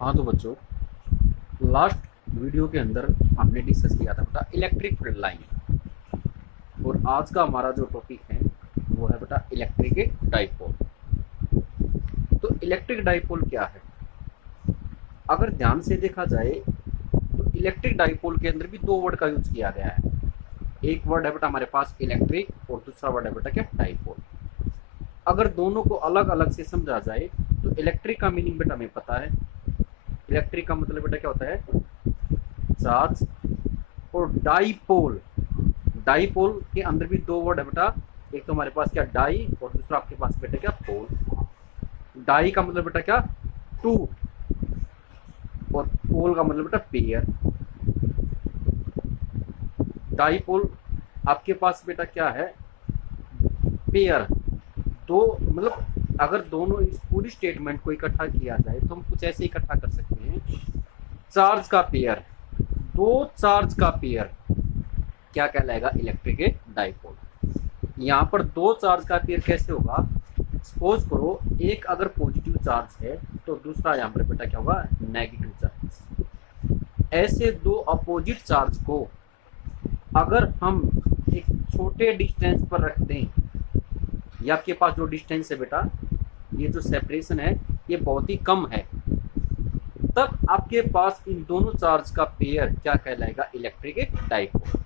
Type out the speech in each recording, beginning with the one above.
हाँ तो बच्चों, लास्ट वीडियो के अंदर हमने डिस्कस किया था बेटा इलेक्ट्रिक फील्ड लाइन। और आज का हमारा जो टॉपिक है वो है बेटा इलेक्ट्रिक डाइपोल। तो इलेक्ट्रिक डाइपोल क्या है? अगर ध्यान से देखा जाए तो इलेक्ट्रिक डाइपोल के अंदर भी दो वर्ड का यूज किया गया है। एक वर्ड है बेटा हमारे पास इलेक्ट्रिक और दूसरा वर्ड है बेटा क्या, डाइपोल। अगर दोनों को अलग अलग से समझा जाए तो इलेक्ट्रिक का मीनिंग बेटा हमें पता है। इलेक्ट्रिक का मतलब बेटा क्या होता है, चार्ज। और डाइपोल, डाइपोल के अंदर भी दो वर्ड है बेटा, एक तो हमारे पास क्या डाई और दूसरा आपके पास बेटा क्या पोल। डाई का मतलब बेटा क्या, टू, और पोल का मतलब बेटा पेयर। डाइपोल आपके पास बेटा क्या है, पेयर। दो मतलब अगर दोनों इस पूरी स्टेटमेंट को इकट्ठा किया जाए तो हम कुछ ऐसे इकट्ठा कर सकते हैं, चार्ज का पेयर, दो चार्ज का पेयर क्या कहलाएगा, इलेक्ट्रिक डाइपोल। यहाँ पर दो चार्ज का पेयर कैसे होगा, सपोज करो एक अगर पॉजिटिव चार्ज है तो दूसरा यहाँ पर बेटा क्या होगा, नेगेटिव चार्ज। ऐसे दो अपोजिट चार्ज को अगर हम एक छोटे डिस्टेंस पर रख दें, या आपके पास जो डिस्टेंस है बेटा, ये जो सेपरेशन है ये बहुत ही कम है, तब आपके पास इन दोनों चार्ज का पेयर क्या कहलाएगा, इलेक्ट्रिक डाइपोल।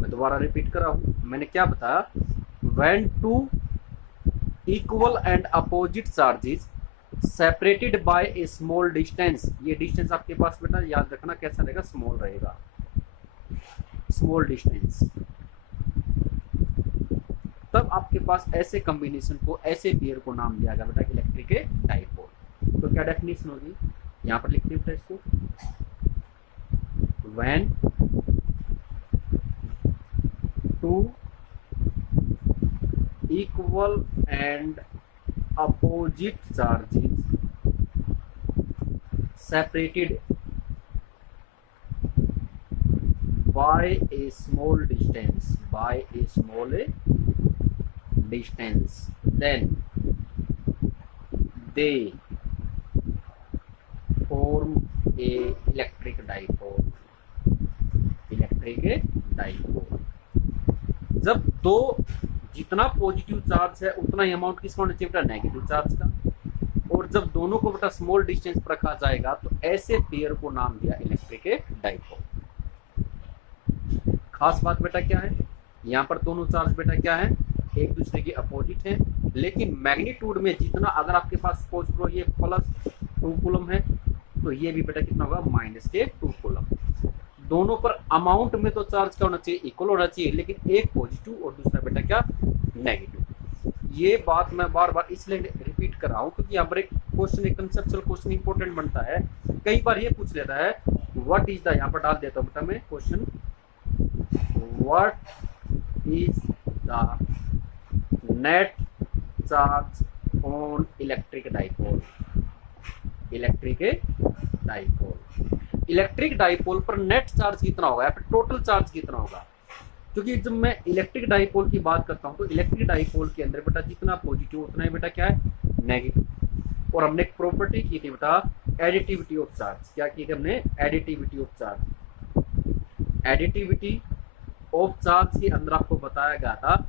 मैं दोबारा रिपीट कर रहा हूं, मैंने क्या बताया, when two equal and opposite charges separated by a small distance. ये डिस्टेंस आपके पास बेटा याद रखना कैसा रहेगा, स्मॉल रहेगा, स्मॉल डिस्टेंस। तब आपके पास ऐसे कॉम्बिनेशन को, ऐसे पेयर को नाम दिया गया बेटा इलेक्ट्रिक डाइपोल। तो क्या डेफिनेशन होगी, यहां पर लिखते हैं इसको, when two equal and opposite charges separated by a small distance, then they form a electric dipole। जब दो, जितना पॉजिटिव चार्ज है उतना ही अमाउंट किसका होना चाहिए बेटा, नेगेटिव चार्ज का। और जब दोनों को बेटा स्मॉल डिस्टेंस पर रखा जाएगा तो ऐसे पेयर को नाम दिया इलेक्ट्रिक डाइपोल। खास बात बेटा क्या है, यहाँ पर दोनों चार्ज बेटा क्या है, एक दूसरे के अपोजिट है, लेकिन मैग्नीट्यूड में जितना, अगर आपके पास सपोज करो ये +2 कूलम है तो ये भी बेटा कितना होगा, -2 कूलम। दोनों पर अमाउंट में तो चार्ज क्या होना चाहिए, इक्वल होना चाहिए, लेकिन एक पॉजिटिव और दूसरा बेटा क्या, नेगेटिव। ये बात मैं बार बार इसलिए रिपीट कर रहा हूँ क्योंकि यहाँ पर एक क्वेश्चन, एक कंसेप्चुअल क्वेश्चन इंपॉर्टेंट बनता है। कई बार ये पूछ लेता है व्हाट इज द, यहाँ पर डाल देता हूँ बेटा मैं question, what is the net charge on electric dipole. Electric dipole पर नेट चार्ज कितना होगा या फिर टोटल चार्ज कितना होगा। क्योंकि जब मैं इलेक्ट्रिक डाइपोल की बात करता हूं तो इलेक्ट्रिक डाइपोल के अंदर बेटा जितना पॉजिटिव उतना ही बेटा क्या है, नेगेटिव। और हमने एक प्रॉपर्टी की थी बेटा, एडिटिविटी ऑफ चार्ज। क्या की थी हमने, additivity of charge. Additivity of charge के अंदर आपको बताया गया था,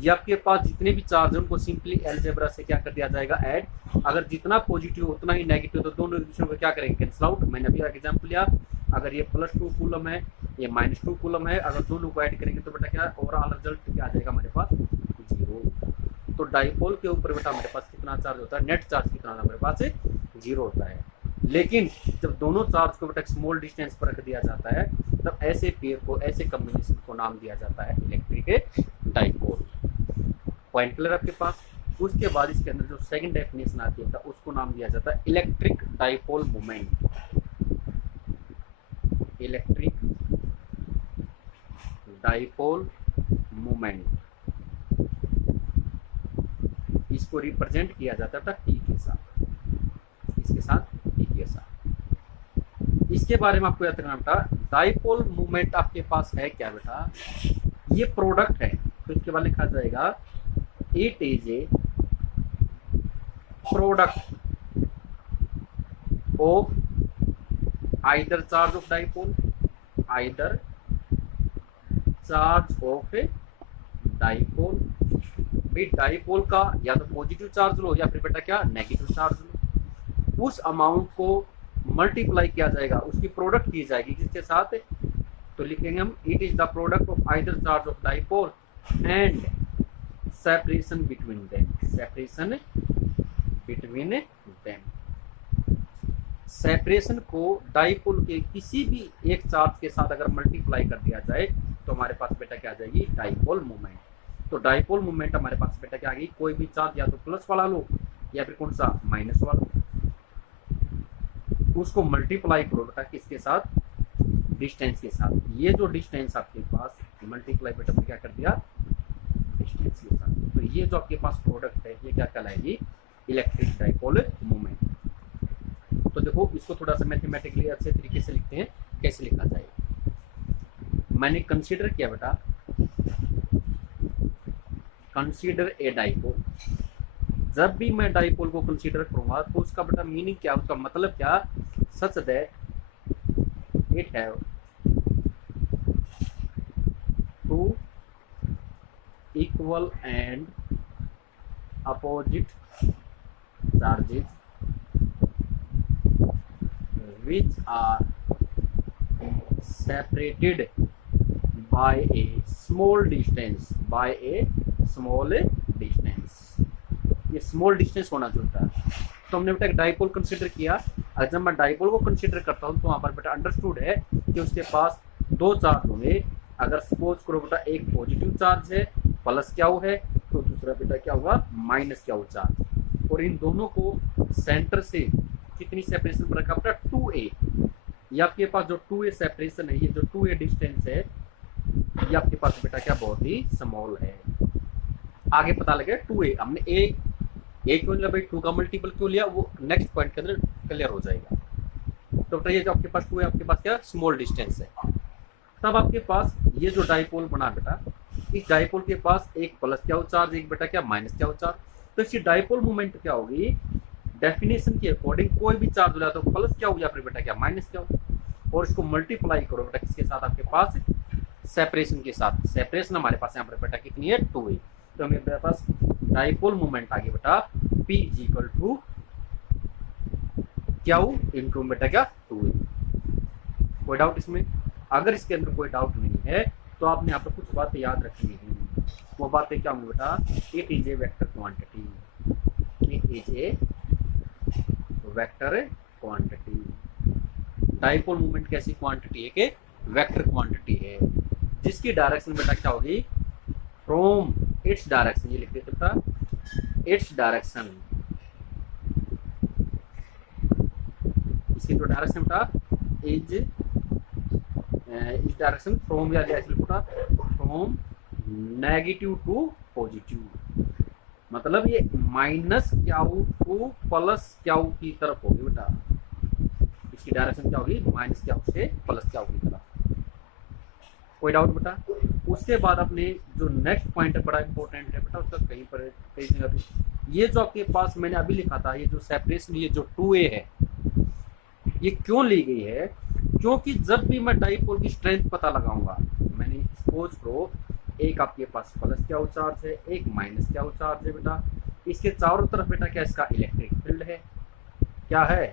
ये आपके पास जितने भी चार्ज है उनको सिंपली अलजेब्रा से क्या कर दिया जाएगा, ऐड। अगर जितना पॉजिटिव उतना ही नेगेटिव, तो दोनों एक दूसरे को क्या करेंगे, कैंसिल आउट। मैंने अभी एग्जांपल लिया, अगर ये +2 कूलम है, ये -2 कूलम है, अगर दोनों को ऐड करेंगे तो बेटा क्या ओवरऑल रिजल्ट क्या आ जाएगा हमारे पास, 0। तो डाइपोल के ऊपर बेटा हमारे पास कितना चार्ज होता है, नेट चार्ज कितना हमारे पास 0 होता है। लेकिन जब दोनों चार्ज को बेटा स्मॉल डिस्टेंस पर रख दिया जाता है तब ऐसे पेयर को, ऐसे कॉम्बिनेशन को नाम दिया जाता है इलेक्ट्रिक डाइपोल। पॉइंट क्लियर आपके पास। उसके बाद इसके अंदर जो सेकंड डेफिनेशन आती है उसको नाम दिया जाता है electric dipole moment. Electric dipole moment, इसको रिप्रेजेंट किया जाता था टी के साथ, इसके साथ टी के साथ। इसके बारे में आपको याद रखना बेटा, डाइपोल मोमेंट आपके पास है क्या बेटा, ये प्रोडक्ट है, तो इसके बाद लिखा जाएगा it is a product of either charge of dipole, either charge of a dipole. भाई डाइपोल का या तो पॉजिटिव चार्ज लो या फिर बेटा क्या नेगेटिव चार्ज लो, उस अमाउंट को मल्टीप्लाई किया जाएगा, उसकी प्रोडक्ट की जाएगी किसके साथ, तो लिखेंगे हम it is the product of either charge of dipole and separation between them, separation between them. Separation को डाइपोल के किसी भी एक चार्ज के साथ अगर मल्टीप्लाई कर दिया जाए तो हमारे पास बेटा क्या आ जाएगी, डाइपोल मोमेंट। तो डाइपोल मोमेंट हमारे पास बेटा क्या आ गई, कोई भी चार्ज या तो प्लस वाला लो या फिर कौन सा माइनस वाला, उसको मल्टीप्लाई करो बेटा किसके साथ, डिस्टेंस के साथ। ये जो डिस्टेंस आपके पास मल्टीप्लाई बेटा में क्या कर दिया, डिस्टेंस के साथ। तो ये जो आपके पास प्रोडक्ट है ये क्या कहलाएगी, इलेक्ट्रिक डाइपोल मोमेंट। तो देखो इसको थोड़ा सा मैथमेटिकली अच्छे तरीके से लिखते हैं, कैसे लिखा जाएगा। मैंने कंसीडर किया बेटा, कंसीडर ए डाइपोल। जब भी मैं डाइपोल को कंसीडर करूंगा तो उसका बेटा मीनिंग क्या, उसका मतलब क्या, such that it have two equal and opposite charges which are separated by a small distance, by a small distance। ये स्मॉल डिस्टेंस होना जरूरत है। तो हमने बेटा एक डाइपोल कंसीडर किया। अगर जब मैं डाइपोल को कंसीडर करता हूँ तो वहाँ पर बेटा अंडरस्टूड है कि उसके पास दो चार्ज होंगे। अगर सपोज करो बेटा एक पॉजिटिव चार्ज है प्लस क्या है, तो दूसरा बेटा क्या होगा माइनस क्या चार्ज, और इन दोनों को सेंटर से कितनी सेपरेशन पर रखा बेटा 2a। ये आपके पास जो 2a सेपरेशन है, ये जो 2a डिस्टेंस है ये आपके पास बेटा क्या बहुत ही स्मॉल है। आगे पता लगे 2a, हमने a क्यों लिया भाई, 2 का मल्टीपल क्यों लिया, वो नेक्स्ट पॉइंट के अंदर क्लियर हो जाएगा। तो बेटा ये जो आपके पास 2a आपके पास क्या स्मॉल डिस्टेंस है। तब आपके पास ये जो डाइपोल बना बेटा, इस डाइपोल के पास एक प्लस क्या चार्ज, एक बेटा क्या माइनस क्या चार्ज। तो इसकी डाइपोल मोमेंट क्या होगी, डेफिनेशन के अकॉर्डिंग कोई भी चार्ज हो जाए तो प्लस क्या हो या फिर बेटा क्या माइनस क्या हो, और इसको मल्टीप्लाई करो बेटा किसके साथ, आपके पास सेपरेशन के साथ। सेपरेशन हमारे पास यहाँ पर बेटा कितनी है 2a। तो हमें पास डाइपोल मोमेंट आ गया बेटा P इक्वल टू क्या इंटू बेटा क्या 2a। कोई डाउट इसमें? अगर इसके अंदर कोई डाउट नहीं है तो आपने यहाँ पर कुछ बातें याद रखनी है। वो बातें क्या होंगी बेटा, it is a vector quantity, it is a vector quantity. Dipole moment कैसी क्वांटिटी है कि वेक्टर क्वांटिटी है, जिसकी डायरेक्शन बेटा क्या होगी, फ्रॉम इट्स डायरेक्शन। ये लिख देते बेटा इट्स डायरेक्शन, इसकी जो डायरेक्शन बेटा इज इस डायरेक्शन फ्रॉम या बेटा फ्रॉम नेगेटिव टू पॉजिटिव। मतलब ये माइनस क्या टू प्लस क्या की तरफ होगी बेटा, इसकी डायरेक्शन क्या होगी माइनस क्या से प्लस क्या की तरफ। कोई डाउट बेटा? उसके बाद अपने जो नेक्स्ट पॉइंट है बड़ा इंपॉर्टेंट है बेटा, उसका कहीं पर कई जगह पे ये जो आपके पास मैंने अभी लिखा था, ये जो सेपरेशन ये जो 2a है ये क्यों ली गई है, क्योंकि जब भी मैं डाइपोल की स्ट्रेंथ पता लगाऊंगा, मैंने सपोज करो एक आपके पास प्लस क्या चार्ज है, एक माइनस क्या चार्ज है बेटा, इसके चारों तरफ बेटा क्या इसका इलेक्ट्रिक फील्ड है, क्या है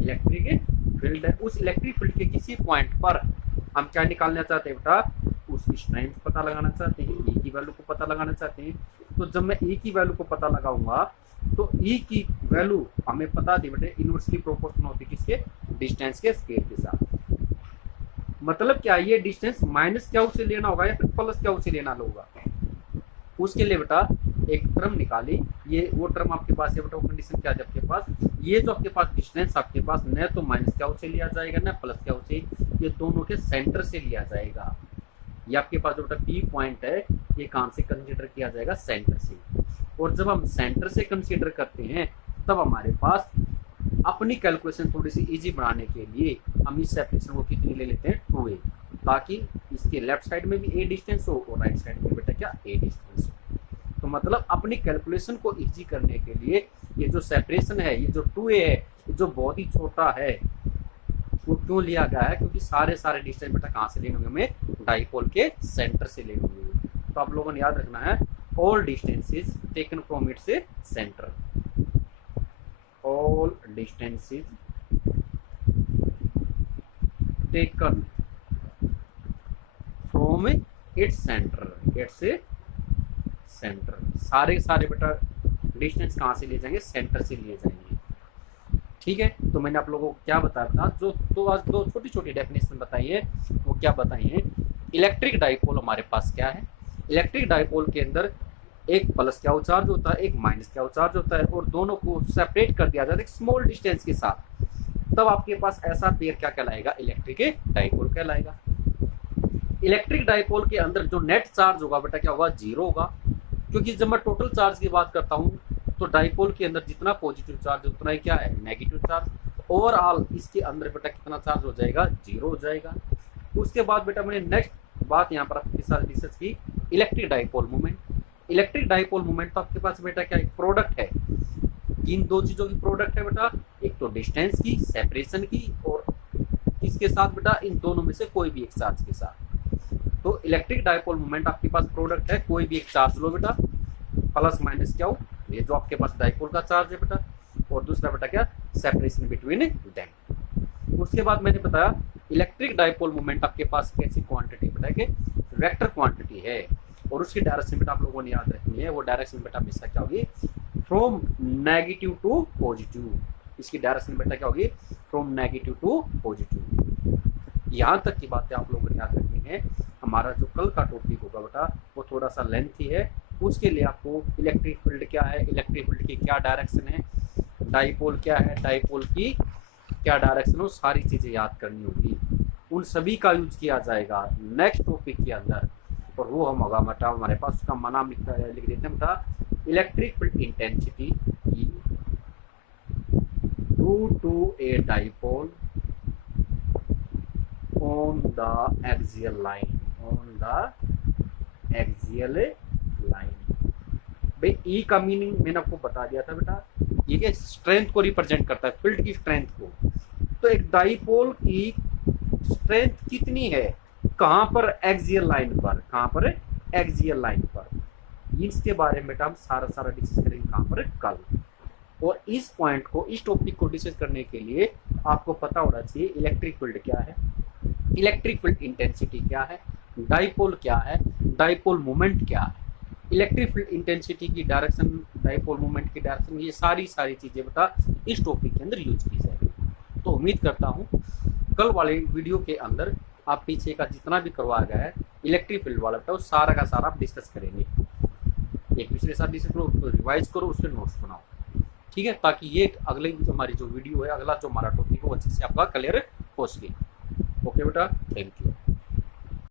इलेक्ट्रिक फील्ड है। उस इलेक्ट्रिक फील्ड के किसी पॉइंट पर हम क्या निकालना चाहते हैं बेटा, उसकी स्ट्रेंथ पता लगाना चाहते हैं, ई की वैल्यू को पता लगाना चाहते हैं। तो जब मैं ई की वैल्यू को पता लगाऊंगा तो ई की वैल्यू हमें पता थी बेटे इनवर्सली प्रोपोर्शनल होती है किसके, डिस्टेंस के स्क्वायर के साथ। मतलब क्या, ये डिस्टेंस माइनस क्या से लेना होगा या फिर प्लस क्या से लेना होगा, उसके लिए बेटा एक टर्म निकाली। ये वो टर्म आपके पास है बेटा, वो कंडीशन क्या है आपके पास, ये जो आपके पास डिस्टेंस आपके पास न तो माइनस क्या से लिया जाएगा ना प्लस क्या से, ये दोनों के सेंटर से लिया जाएगा। ये आपके पास जो बेटा पी पॉइंट है ये कहाँ से कंसीडर किया जाएगा, सेंटर से। और जब हम सेंटर से कंसीडर करते हैं तब हमारे पास अपनी कैलकुलेशन थोड़ी सी इजी बनाने के लिए हम इस सेपरेशन को कितनी ले लेते हैं 2a, ताकि इसके लेफ्ट साइड में भी a डिस्टेंस हो और राइट साइड में बेटा क्या a डिस्टेंस हो। तो तो मतलब अपनी कैलकुलेशन को इजी करने के लिए ये जो सेपरेशन है, ये जो 2a है, ये जो बहुत ही छोटा है, वो क्यों लिया गया है? क्योंकि सारे डिस्टेंस बेटा कहाँ से लेने होंगे? हमें डाइपोल के सेंटर से लेने होंगे। तो आप लोगों ने याद रखना है, all distances taken from its centre, all distances taken from its centre, its centre. सारे बेटा डिस्टेंस कहाँ से लिए जाएंगे? सेंटर से लिए जाएंगे। ठीक है, तो मैंने आप लोगों को क्या बताया था, जो तो आज दो छोटी छोटी डेफिनेशन बताई है, वो क्या बताई है? इलेक्ट्रिक डाइपोल हमारे पास क्या है? इलेक्ट्रिक डाइपोल के अंदर एक प्लस क्या चार्ज होता है, एक माइनस क्या चार्ज होता है, और दोनों को सेपरेट कर दिया जाता है एक स्मॉल डिस्टेंस के साथ, तब आपके पास ऐसा पेयर क्या कहलाएगा? इलेक्ट्रिक डाइपोल कहलाएगा। इलेक्ट्रिक डाइपोल के अंदर जो नेट चार्ज होगा बेटा क्या होगा? जीरो होगा, क्योंकि जब मैं टोटल चार्ज की बात करता हूँ तो डाइपोल के अंदर जितना पॉजिटिव चार्ज उतना ही क्या है? Negative charge. ओवरऑल इसके अंदर बेटा कितना चार्ज हो जाएगा? जीरो हो जाएगा। उसके बाद बेटा मैंने नेक्स्ट बात यहाँ पर आपके साथ डिस्कस की, electric dipole moment. Electric dipole moment तो आपके पास बेटा क्या? एक प्रोडक्ट है, इन दो चीजों की प्रोडक्ट है बेटा, एक तो डिस्टेंस की, सेपरेशन की, और किसके साथ बेटा? इन दोनों में से कोई भी एक चार्ज के साथ। तो इलेक्ट्रिक डाइपोल मोमेंट आपके पास प्रोडक्ट है, कोई भी एक चार्ज लो बेटा, प्लस माइनस क्या हो? ये जो आपके पास डाइपोल का चार्ज है बेटा, और दूसरा बेटा क्या? Separation between them. उसके बाद मैंने बताया इलेक्ट्रिक डाइपोल मोमेंट आपके पास कैसी क्वांटिटी बेटा के? वेक्टर क्वांटिटी है, और उसकी डायरेक्शन बेटा आप लोगों ने याद रखनी है। वो डायरेक्शन बेटा हमेशा क्या होगी? From negative to positive. इसकी डायरेक्शन बेटा क्या होगी? From negative to positive. यहाँ तक की बातें आप लोगों ने याद रखनी है। हमारा जो कल का टॉपिक होगा बेटा वो थोड़ा सा लेंथी है, उसके लिए आपको इलेक्ट्रिक फील्ड क्या है, इलेक्ट्रिक फील्ड की क्या डायरेक्शन है, डाइपोल क्या है, डाइपोल की क्या डायरेक्शन हो, सारी चीज़ें याद करनी होगी। उन सभी का यूज किया जाएगा नेक्स्ट टॉपिक के अंदर, और वो हम होगा बेटा हमारे पास, उसका नाम लिख देते हैं बेटा, electric field intensity due to a dipole on the axial line, on the axial line. भाई ई का मीनिंग मैंने आपको बता दिया था बेटा, ये क्या? स्ट्रेंथ को रिप्रेजेंट करता है, फील्ड की स्ट्रेंथ को। तो एक डाइपोल की स्ट्रेंथ कितनी है? कहां पर? एक्सियल लाइन पर। कहां पर? एक्सियल लाइन पर। इसके बारे में बेटा हम सारा डिस्कस करेंगे कहां पर? कल। और इस पॉइंट को, इस टॉपिक को डिस्कस करने के लिए आपको पता होना चाहिए इलेक्ट्रिक फील्ड क्या है, इलेक्ट्रिक फील्ड इंटेंसिटी क्या है, डाइपोल क्या है, डाइपोल मोमेंट क्या है, इलेक्ट्रिक फील्ड इंटेंसिटी की डायरेक्शन, डाइपोल मोमेंट की डायरेक्शन, ये सारी चीजें बता इस टॉपिक के अंदर यूज की जाएगी। तो उम्मीद करता हूँ कल वाले वीडियो के अंदर आप पीछे का जितना भी करवाया गया है इलेक्ट्रिक फील्ड वाला बेटा वो सारा का सारा आप डिस्कस करेंगे, एक दूसरे के साथ डिस्कस करो, उसको रिवाइज करो, उसके नोट्स बनाओ, ठीक है, ताकि ये अगले जो हमारी जो वीडियो है, अगला जो हमारा टॉपिक है वो अच्छे से आपका क्लियर हो सके। ओके बेटा, थैंक यू।